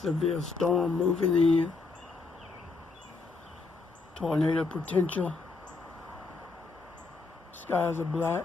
Severe storm moving in. Tornado potential. Skies are black.